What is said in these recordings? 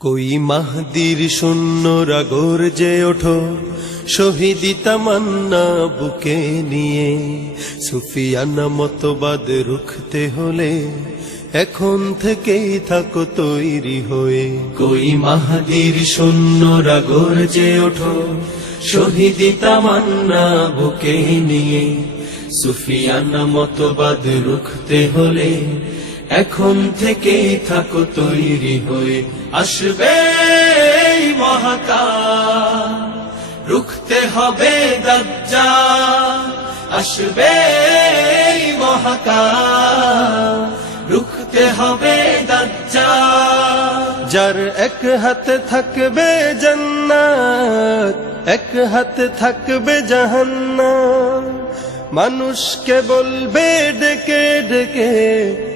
কই মাহদির শূন্যরা গর্জে ওঠো, শহীদি তামান্না বুকে নিয়ে। সুফিয়ানা মতবাদ রুখতে হলে এখন থেকেই থাকো তৈরি হয়ে। কই মাহদির শূন্যরা গর্জে ওঠো, শহীদি তামান্না বুকে নিয়ে। সুফিয়ানা মতবাদ রুখতে হলে এখন থেকেই থাকো তৈরি হয়ে। আসবে এই মহাকাল। রুখতে হবে দজ্জা আসবে এই মহাকাল। রুখতে হবে দজ্জা যার এক হাতে থাকবে জান্নাত, এক হাতে থাকবে জাহান্নাম। মানুষকে বলবে ডেকে ডেকে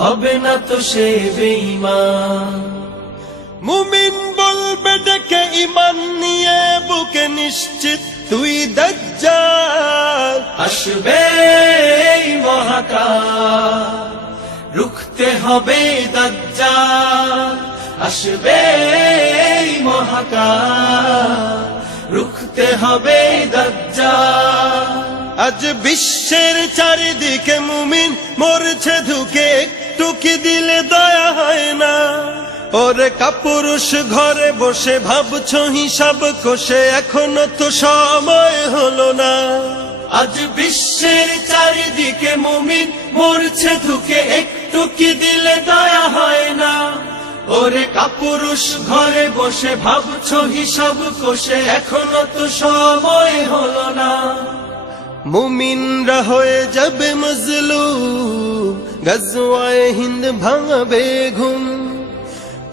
হবে না তো সে বেঈমান। মুমিন বলবে, ডেকে ইমান নিয়ে বুকে নিশ্চিত, তুই দজ্জাল। আসবে মহাকাল, রুখতে হবে দজ্জাল। আসবে মহাকাল, রুখতে হবে দজ্জাল। আজ বিশ্বের চারিদিকে মুমিন মরছে ধুকে একটু দিলে দয়া হয় না। ওরে কাপুরুষ, ঘরে বসে ভাবছ হিসাব কষে, এখনও তো সময় হলো না। আজ বিশ্বের চারিদিকে মুমিন, মরছে ধুকে একটু কি দিলে দয়া হয় না। ওরে কাপুরুষ, ঘরে বসে ভাবছ হিসাব কষে, এখনও তো সময় হলো না। মুমিনরা হয়ে যাবে মজলু গজওয়ায় হিন্দ ভাঙাবে ঘুম।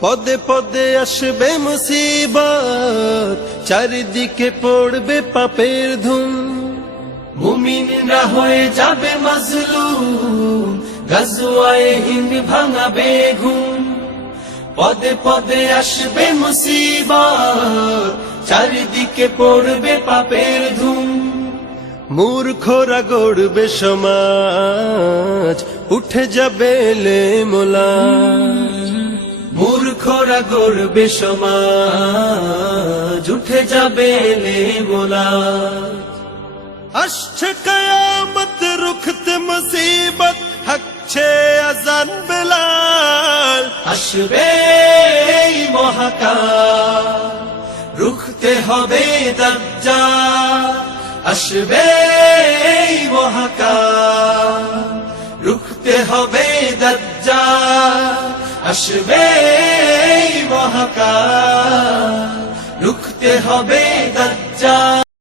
পদে পদে আসবে মুসিবত, চারিদিকে পড়বে পাপের ধুম। মুমিনরা হয়ে যাবে মজলু গজওয়ায় হিন্দ ভাঙাবে ঘুম। পদে পদে আসবে মুসিবত, চারিদিকে পড়বে পাপের ধুম। মূর্খরা গড়বে সমাজ, উঠে যাবে লে মোলা। মূর্খরা গড়বে সমাজ, উঠে যাবে লে মোলা। আসছে কয়ামত, রুখতে মুসিবত হচ্ছে আজান বেলাল। আসবে এই মহাকাল, রুখতে হবে দজ্জাল আসবে মহাকাল। রুখতে হবে দজ্জা আসবে মহাকাল। রুখতে হবে দজ্জাল।